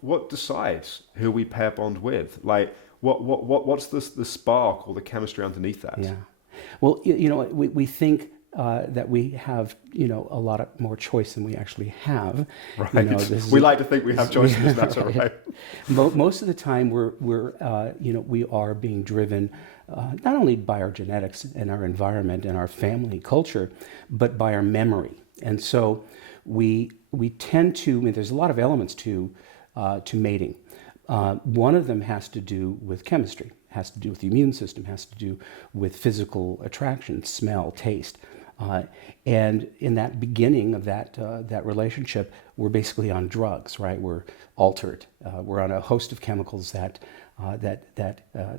what decides who we pair bond with? Like, what's the spark or the chemistry underneath that? Yeah. Well, we think that we have, a lot more choice than we actually have. Right. This is We like to think we have choice in this matter, right? Most of the time, we are being driven not only by our genetics and our environment and our family culture, but by our memory. And so we tend to. I mean, there's a lot of elements to mating. One of them has to do with chemistry, has to do with the immune system, has to do with physical attraction, smell, taste. And in that beginning of that relationship, we're basically on drugs, right? We're altered. We're on a host of chemicals that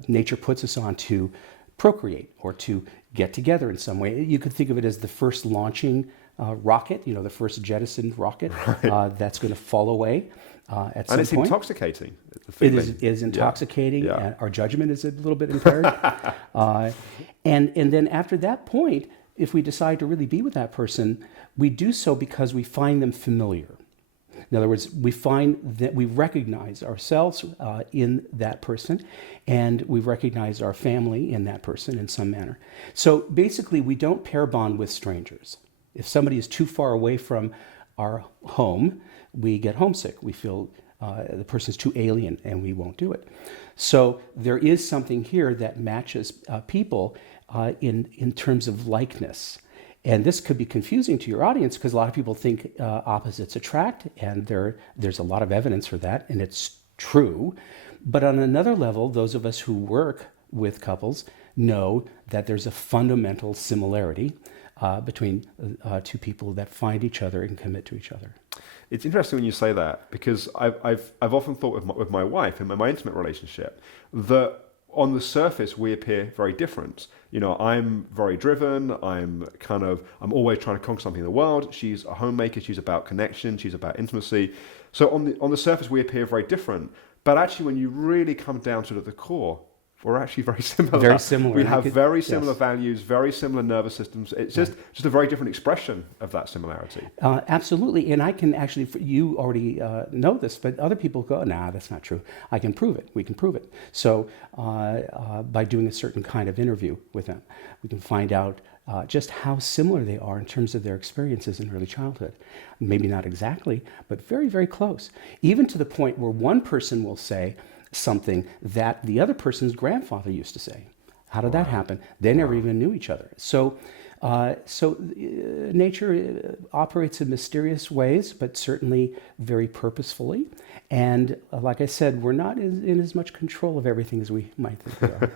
nature puts us on to procreate or to get together in some way. You could think of it as the first launching rocket, the first jettisoned rocket, Right. That's going to fall away at some And it's point. intoxicating. It is intoxicating, Yeah. and our judgment is a little bit impaired. And then after that point, if we decide to really be with that person, we do so because we find them familiar. In other words, we find that we recognize ourselves in that person, and we recognize our family in that person in some manner. So basically, we don't pair bond with strangers. If somebody is too far away from our home, we get homesick. We feel the person's too alien, and we won't do it. So there is something here that matches people in terms of likeness. And this could be confusing to your audience because a lot of people think opposites attract, and there's a lot of evidence for that, and it's true. But on another level, those of us who work with couples know that there's a fundamental similarity between two people that find each other and commit to each other. It's interesting when you say that because I've often thought with my wife in my intimate relationship that on the surface we appear very different. I'm very driven. I'm always trying to conquer something in the world. She's a homemaker. She's about connection. She's about intimacy. So on the surface we appear very different. But actually, when you really come down to the core, we're actually very similar. Very similar. We have very similar yes. values, very similar nervous systems. It's just a very different expression of that similarity. Absolutely. And I can actually, you already know this, but other people go, nah, that's not true. I can prove it. We can prove it. So by doing a certain kind of interview with them, we can find out just how similar they are in terms of their experiences in early childhood. Maybe not exactly, but very, very close. Even to the point where one person will say something that the other person's grandfather used to say. How did that happen? They never even knew each other. So nature operates in mysterious ways, but certainly very purposefully. And like I said, we're not in as much control of everything as we might think we are.